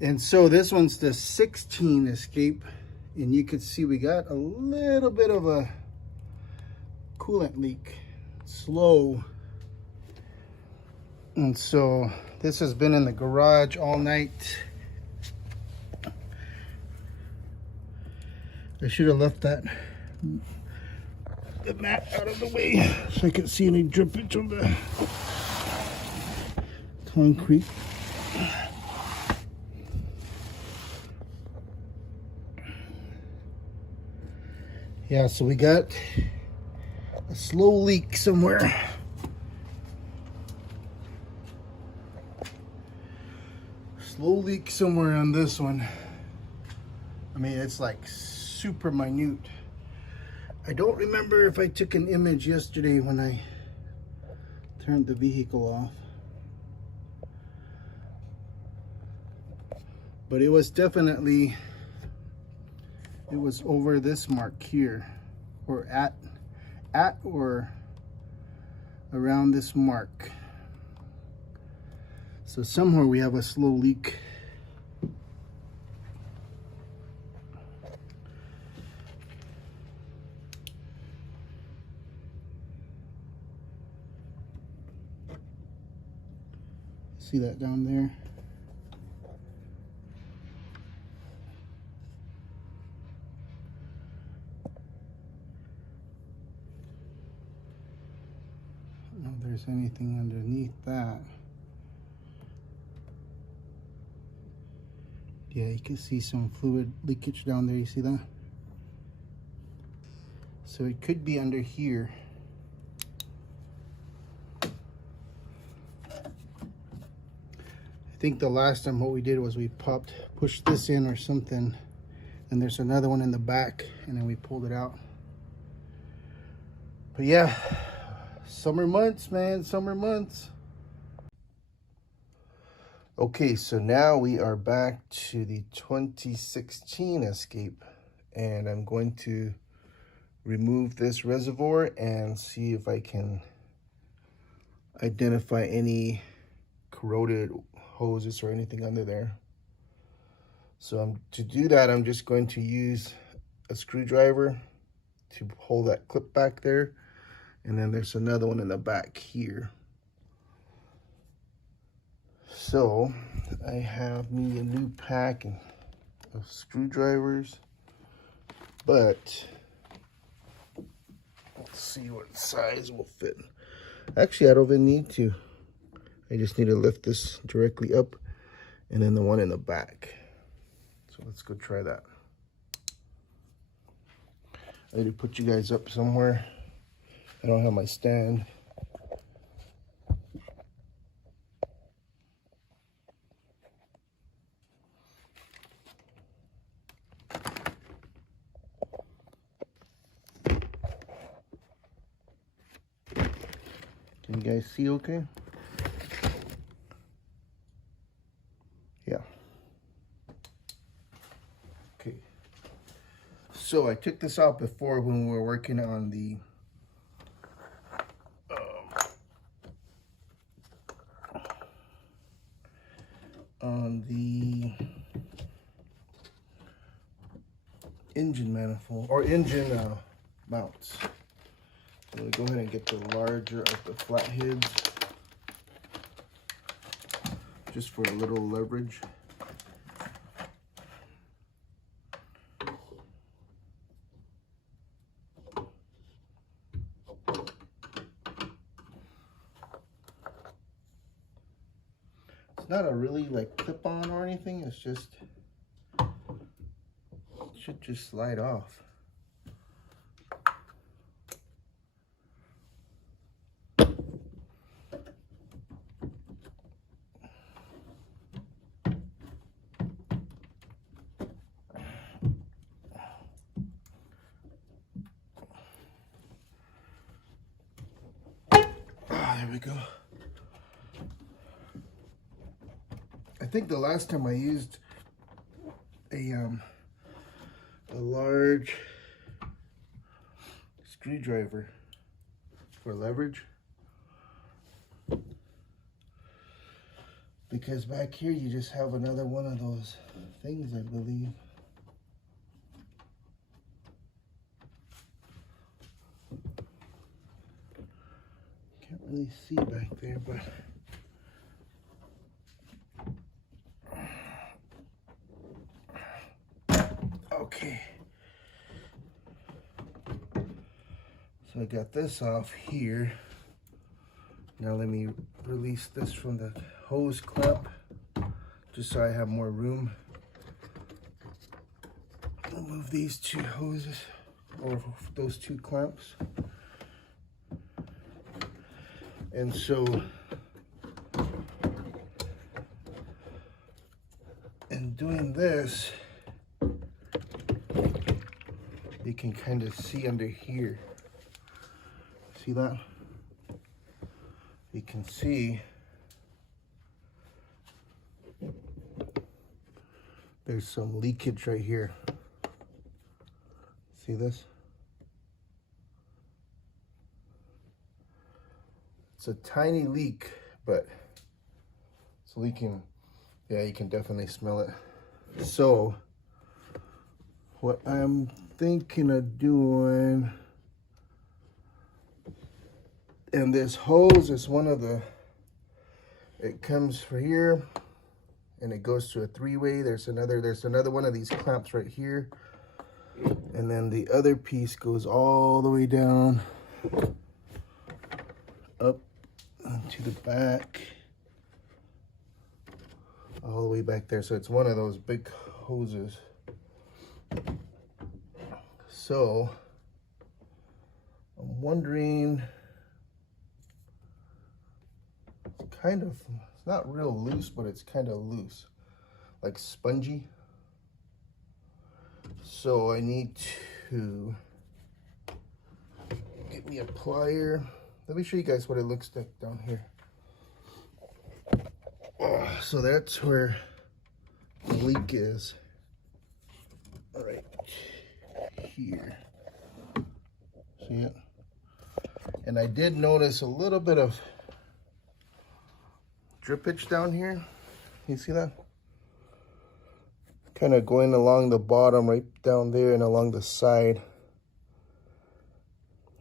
And so this one's the 16 escape, and you can see we got a little bit of a coolant leak, slow. And so this has been in the garage all night. I should have left the mat out of the way so I could see any drippage on the concrete. Yeah, so we got a slow leak somewhere. Slow leak somewhere on this one. I mean, it's like super minute. I don't remember if I took an image yesterday when I turned the vehicle off. But it was definitely, it was over this mark here, or at or around this mark. So somewhere we have a slow leak. See that down there? I don't know if there's anything underneath that. Yeah, you can see some fluid leakage down there. You see that? So it could be under here. I think the last time what we did was we pushed this in or something, and there's another one in the back, and then we pulled it out. But yeah, summer months, man, summer months. Okay, so now we are back to the 2016 Escape, and I'm going to remove this reservoir and see if I can identify any corroded hoses or anything under there. So to do that, I'm just going to use a screwdriver to hold that clip back there, and then there's another one in the back here. So I have me a new pack of screwdrivers, but let's see what size will fit. Actually, I don't even need to. I just need to lift this directly up, and then the one in the back. So let's go try that. I need to put you guys up somewhere. I don't have my stand. Can you guys see okay? Yeah. Okay. So I took this out before when we were working on the engine manifold or engine mounts. I'm going to go ahead and get the larger of the flatheads just for a little leverage. It's not a really like clip-on or anything, it's just, it should just slide off. There we go. I think the last time I used a large screwdriver for leverage. Because back here you just have another one of those things, I believe. Can't really see back there, but okay. So I got this off here. Now let me release this from the hose clamp, just so I have more room. I'll move these two hoses, or those two clamps. And so, in doing this, you can kind of see under here. See that? You can see there's some leakage right here. See this? It's a tiny leak, but it's leaking. Yeah, you can definitely smell it. So what I'm thinking of doing, and this hose is one of the, it comes from here and it goes to a three-way. There's another one of these clamps right here, and then the other piece goes all the way down up to the back, all the way back there. So it's one of those big hoses. So I'm wondering, kind of, it's not real loose, but it's kind of loose, like spongy. So I need to get me a plier. Let me show you guys what it looks like down here. So that's where the leak is, right here. See it? And I did notice a little bit of drippage down here. You see that? Kind of going along the bottom right down there and along the side.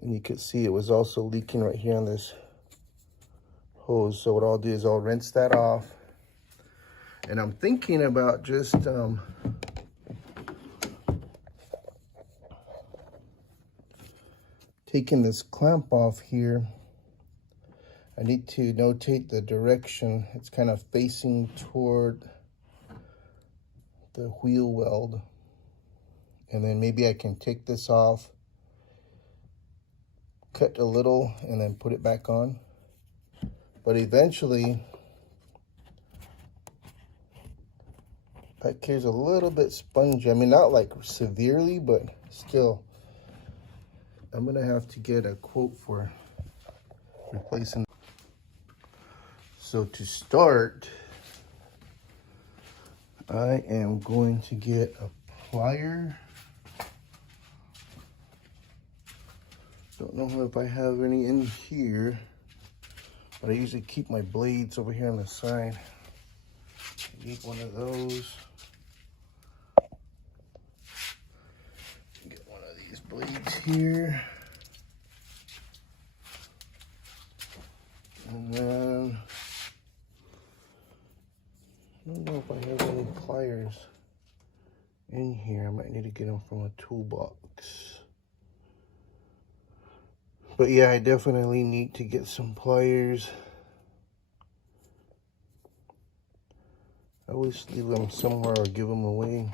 And you could see it was also leaking right here on this hose. So what I'll do is I'll rinse that off. And I'm thinking about just taking this clamp off here. I need to notate the direction. It's kind of facing toward the wheel weld. And then maybe I can take this off, cut a little, and then put it back on. But eventually, back here's a little bit spongy. I mean, not like severely, but still. I'm gonna have to get a quote for replacing. So to start, I am going to get a plier. Don't know if I have any in here, but I usually keep my blades over here on the side. I need one of those. Get one of these blades here. And then, I don't know if I have any pliers in here. I might need to get them from a toolbox. But yeah, I definitely need to get some pliers. I always leave them somewhere or give them away.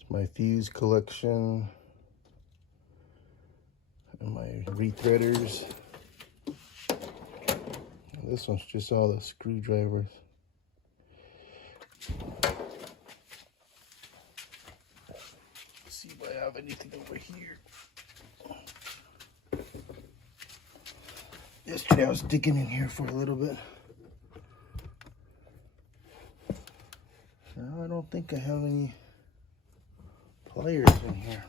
It's my fuse collection and my rethreaders. And this one's just all the screwdrivers. Let's see if I have anything over here. Yesterday I was digging in here for a little bit. No, I don't think I have any pliers in here.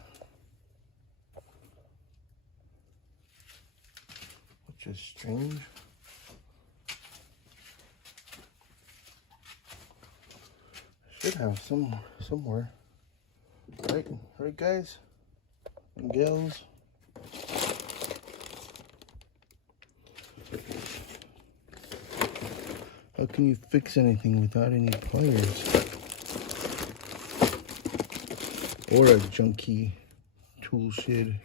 just strange. Should have somewhere. Right, guys and gals. How can you fix anything without any pliers? Or a junky tool shed?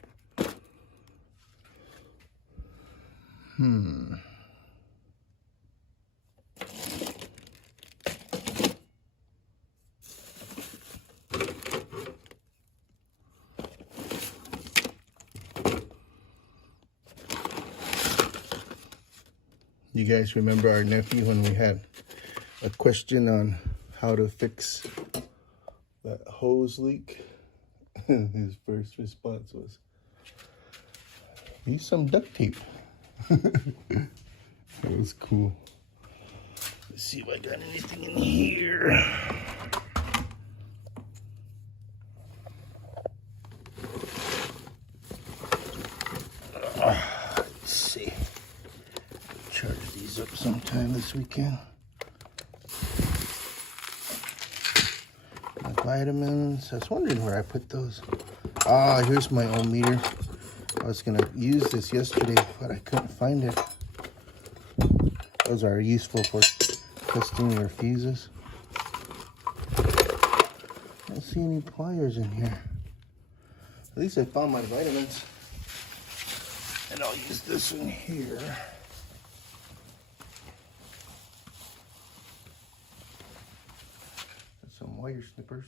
You guys remember our nephew when we had a question on how to fix that hose leak? His first response was, use some duct tape. That was cool. Let's see if I got anything in here. Let's see. Charge these up sometime this weekend. My vitamins. I was wondering where I put those. Ah, here's my ohm meter. I was gonna use this yesterday, but I couldn't find it. Those are useful for testing your fuses. I don't see any pliers in here. At least I found my vitamins. And I'll use this in here. Some wire snippers.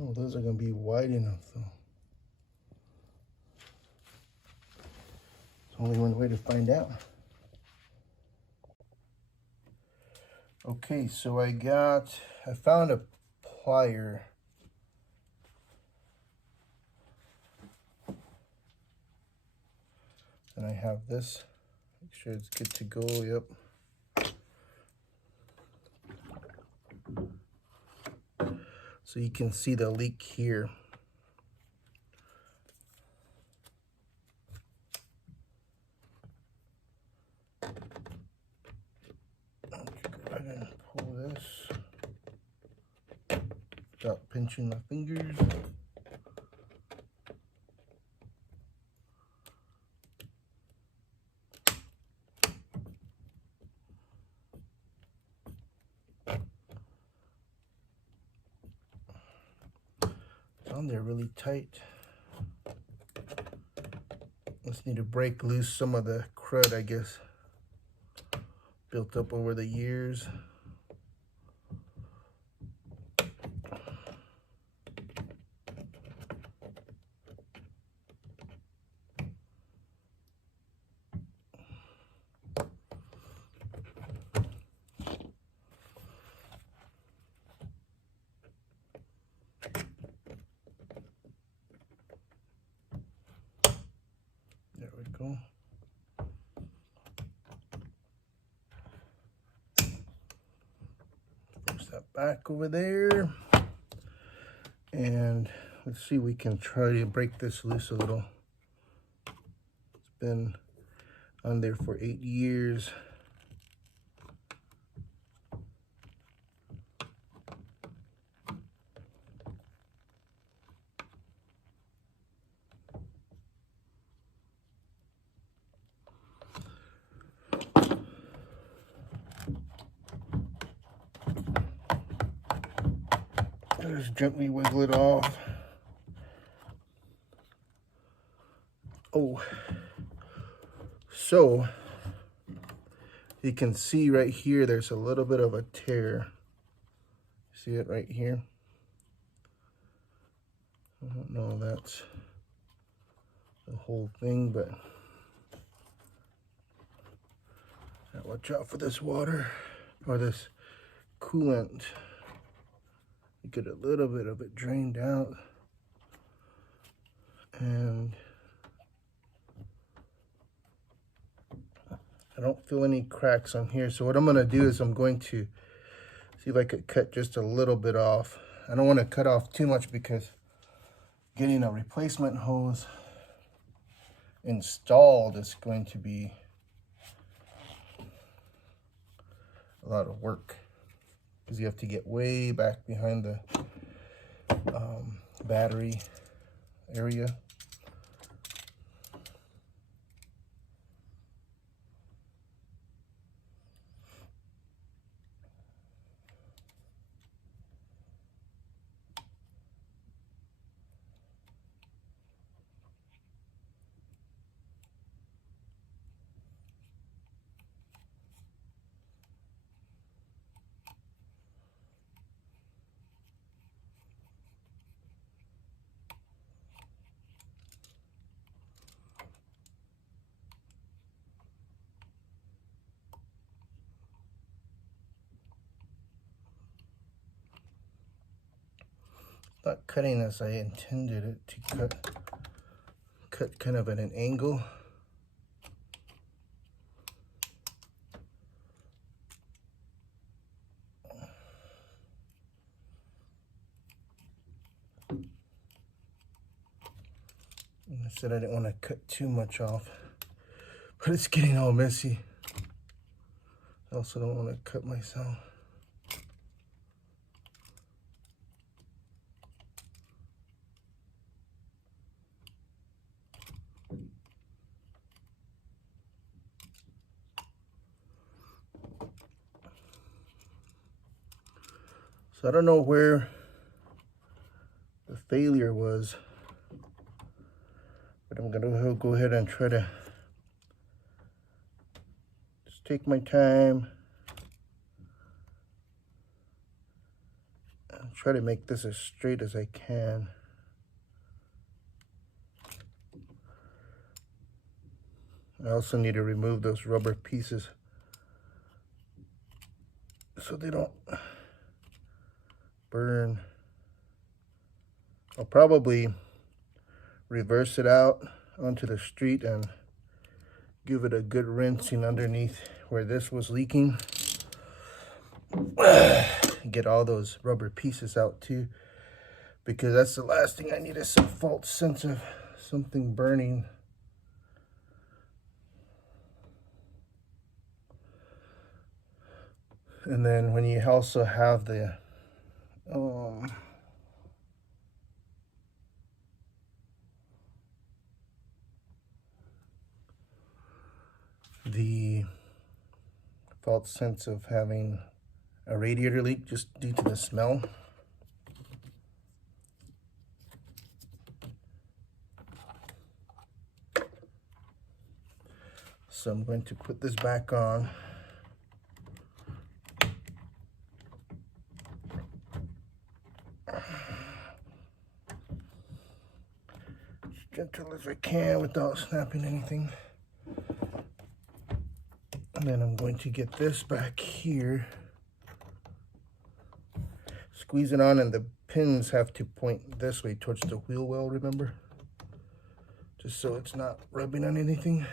Oh, those are going to be wide enough though. There's only one way to find out. Okay, so I found a plier. And I have this. Make sure it's good to go, yep. So you can see the leak here. Go ahead and pull this without pinching my fingers. They're really tight. Just need to break loose some of the crud, I guess, built up over the years. There we go. Push that back over there. And let's see, we can try to break this loose a little. It's been on there for 8 years. Just gently wiggle it off. Oh, so you can see right here, there's a little bit of a tear. See it right here? I don't know if that's the whole thing, but watch out for this water or this coolant. You get a little bit of it drained out, and I don't feel any cracks on here. So what I'm going to do is I'm going to see if I could cut just a little bit off. I don't want to cut off too much because getting a replacement hose installed is going to be a lot of work, because you have to get way back behind the battery area. Not cutting as I intended it to cut kind of at an angle. And I said I didn't want to cut too much off, but it's getting all messy. I also don't want to cut myself. So I don't know where the failure was, but I'm gonna go ahead and try to just take my time and try to make this as straight as I can. I also need to remove those rubber pieces so they don't burn. I'll probably reverse it out onto the street and give it a good rinsing underneath where this was leaking. Get all those rubber pieces out too, because that's the last thing I need, is some false sense of something burning. And then when you also have the false sense of having a radiator leak just due to the smell. So I'm going to put this back on. As gentle as I can without snapping anything. And then I'm going to get this back here. Squeeze it on, and the pins have to point this way towards the wheel well, remember? Just so it's not rubbing on anything.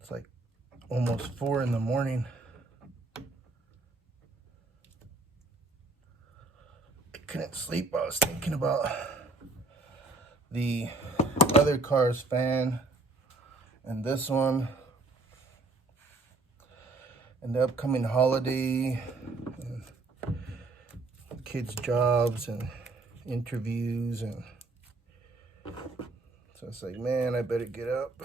It's like almost 4 in the morning. I couldn't sleep. I was thinking about the other car's fan and this one and the upcoming holiday and kids' jobs and interviews, and so it's like, man, I better get up.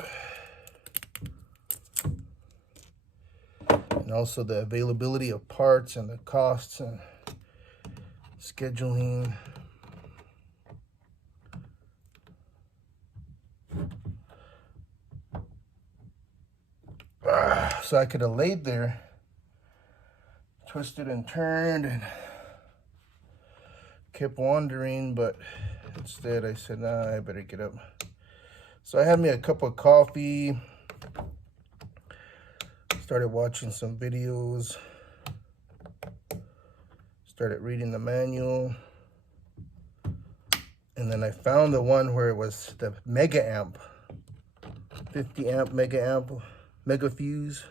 And also the availability of parts and the costs and scheduling. So I could have laid there, twisted and turned, and kept wandering, but instead I said, nah, I better get up. So I had me a cup of coffee, started watching some videos, started reading the manual, And then I found the one where it was the mega amp, 50 amp mega fuse.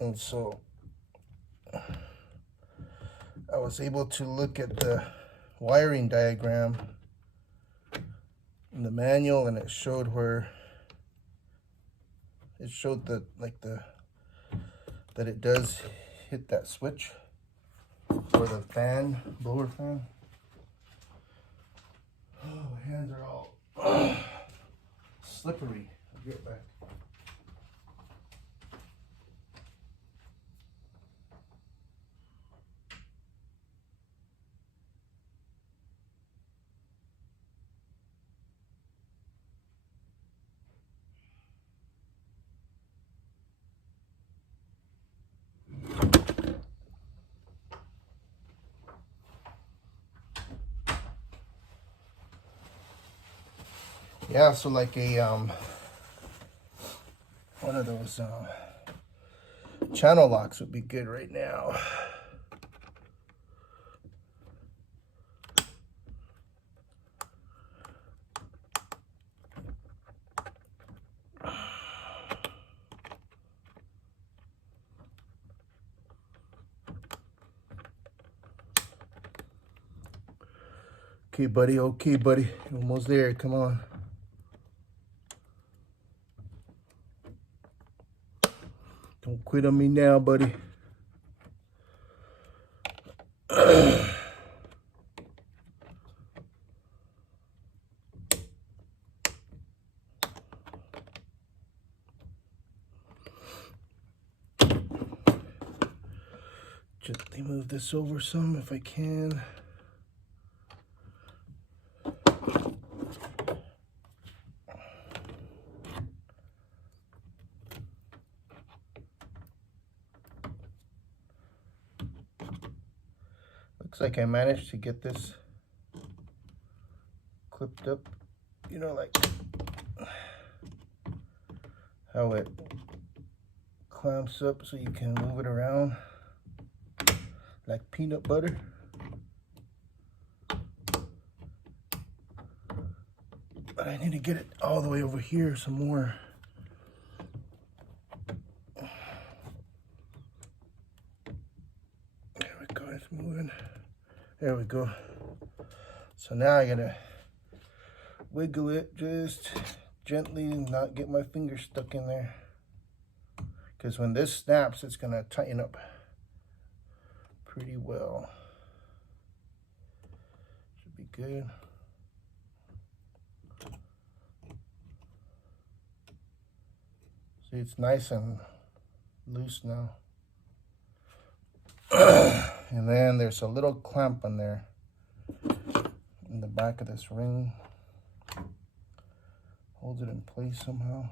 And so I was able to look at the wiring diagram in the manual, and it showed where it showed that that it does hit that switch for the fan, blower fan. Oh, my hands are all slippery. I'll get back. Yeah, so like a one of those channel locks would be good right now. Okay, buddy. Okay, buddy. Almost there. Come on. Don't quit on me now, buddy. Gently move this over some if I can. Looks like I managed to get this clipped up, you know, like how it clamps up so you can move it around like peanut butter. But I need to get it all the way over here some more. There we go, it's moving. There we go. So now I gotta wiggle it just gently and not get my finger stuck in there. Because when this snaps, it's gonna tighten up pretty well. Should be good. See, it's nice and loose now. And then there's a little clamp on there in the back of this ring. Holds it in place somehow.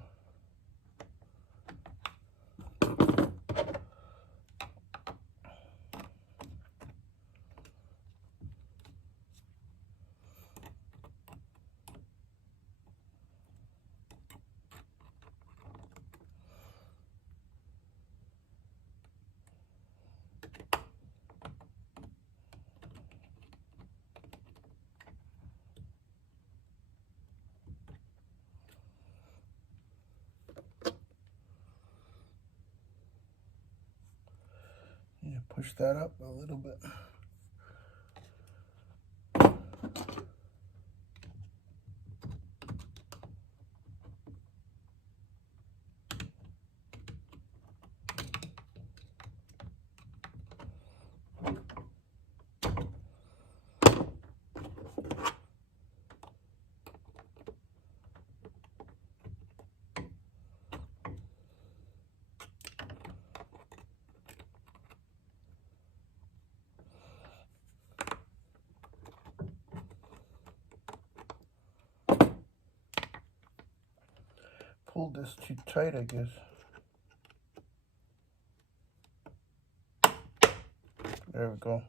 Yeah, push that up a little bit. Pulled this too tight, I guess. There we go.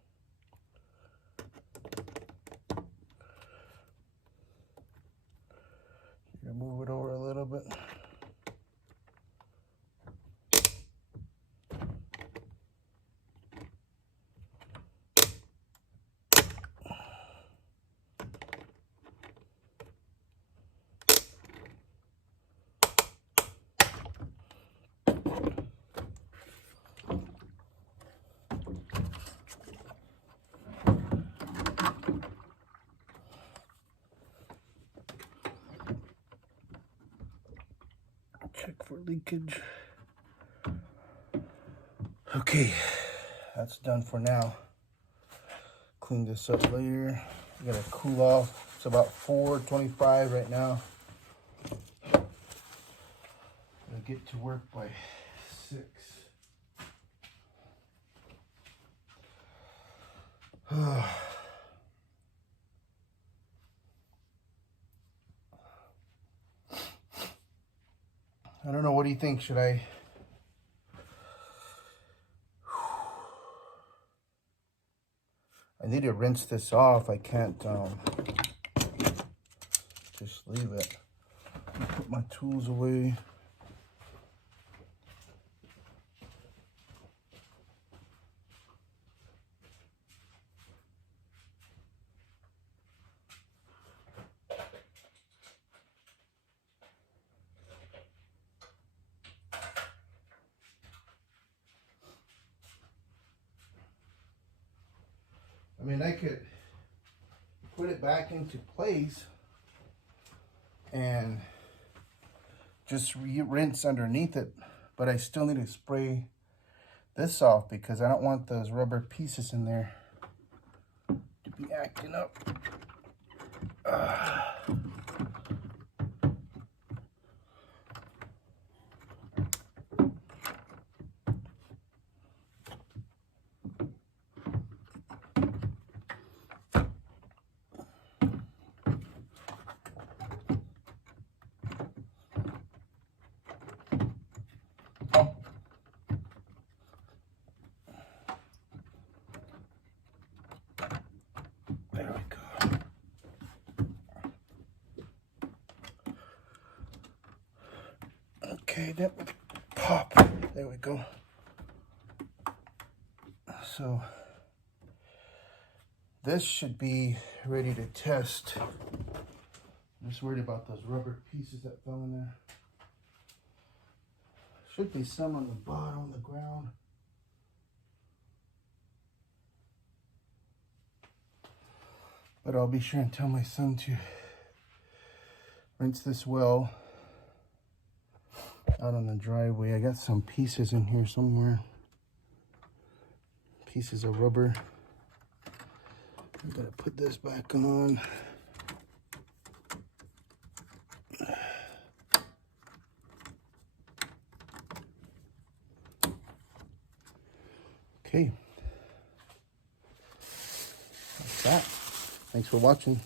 You move it over a little bit. Check for leakage. Okay, that's done for now. Clean this up later. We gotta cool off. It's about 4:25 right now. Gonna get to work by 6. I don't know, what do you think? Should I need to rinse this off. I can't just leave it. Put my tools away. I mean, I could put it back into place and just rinse underneath it, but I still need to spray this off because I don't want those rubber pieces in there to be acting up. There we go. Okay, that would pop. There we go. So this should be ready to test. I'm just worried about those rubber pieces that fell in there. Should be some on the bottom of the ground. But I'll be sure and tell my son to rinse this well out on the driveway. I got some pieces in here somewhere. Pieces of rubber. I'm gonna put this back on. Okay. That's that. Thanks for watching.